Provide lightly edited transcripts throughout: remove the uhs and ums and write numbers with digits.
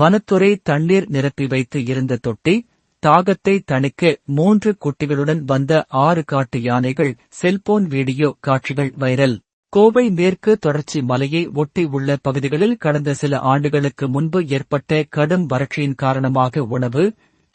வனத்துறை தண்ணீர் நிரப்பி வைத்து இருந்த தொட்டி, தாகத்தை தணிக்க 3 குட்டிகளுடன் வந்த 6 காட்டு யானைகள். செல்போன் வீடியோ காட்சிகள் வைரல். கோவை மேற்கு தொடர்ச்சி மலையை ஒட்டி உள்ள பகுதிகளில் கடந்த சில ஆண்டுகளுக்கு முன்பு ஏற்பட்ட கடும் வறட்சியின் காரணமாக உணவு,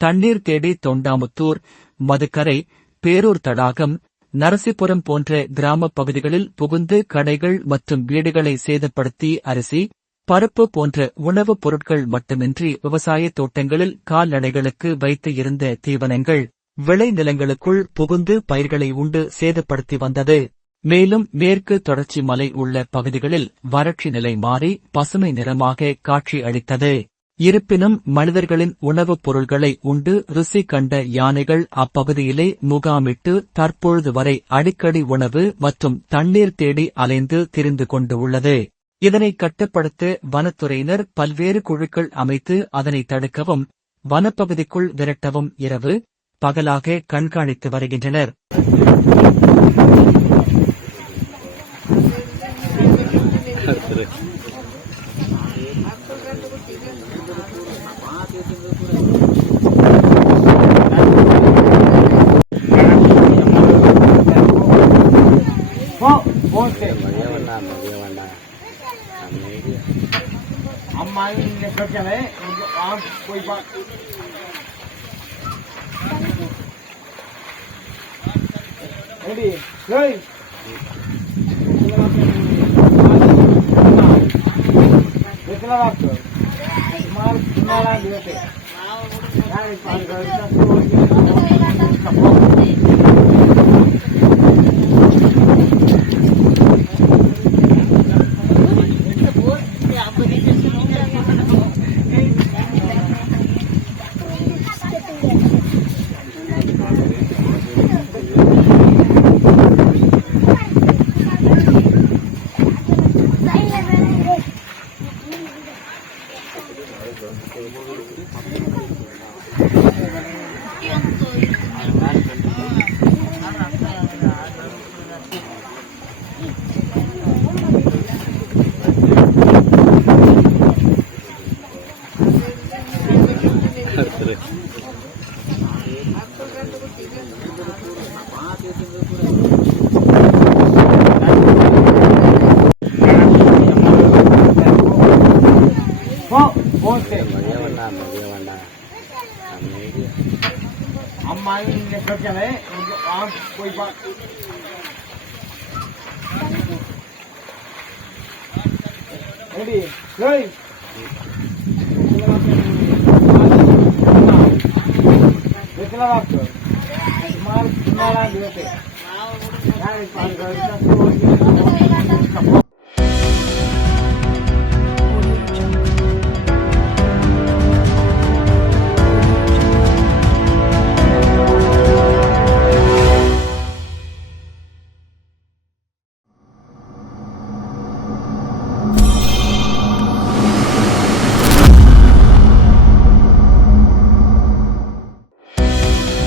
தண்ணீர் தேடி தொண்டாமுத்தூர், மதுக்கரை, பேரூர் தடாகம், நரசிபுரம் போன்ற கிராமப் பகுதிகளில் புகுந்து கடைகள் மற்றும் வீடுகளை சேதப்படுத்தி அரிசி, பருப்பு போன்ற உணவுப் பொருட்கள் மட்டுமின்றி விவசாய தோட்டங்களில் கால்நடைகளுக்கு வைத்து இருந்த தீவனங்கள், விளைநிலங்களுக்குள் புகுந்து பயிர்களை உண்டு சேதப்படுத்தி வந்தது. மேலும் மேற்கு தொடர்ச்சி மலை உள்ள பகுதிகளில் வறட்சி நிலை மாறி பசுமை நிறமாக காட்சி அளித்தது. இருப்பினும் மனிதர்களின் உணவுப் பொருள்களை உண்டு ருசி கண்ட யானைகள் அப்பகுதியிலே முகாமிட்டு தற்பொழுது வரை அடிக்கடி உணவு மற்றும் தண்ணீர் தேடி அலைந்து திரிந்து கொண்டு உள்ளது. இதனை கட்டுப்படுத்த வனத்துறையினர் பல்வேறு குழுக்கள் அமைத்து அதனை தடுக்கவும், வனப்பகுதிக்குள் விரட்டவும் இரவு, பகலாக கண்காணித்து வருகின்றனர். अम्मा ने सोचा है आप कोई बात रेडी गई कितना बात कर मार मारा देते यार पार कर अम्मा ने सोचा है आप कोई बात रेडी गई कितना बात कर मार मारा देते यार पार कर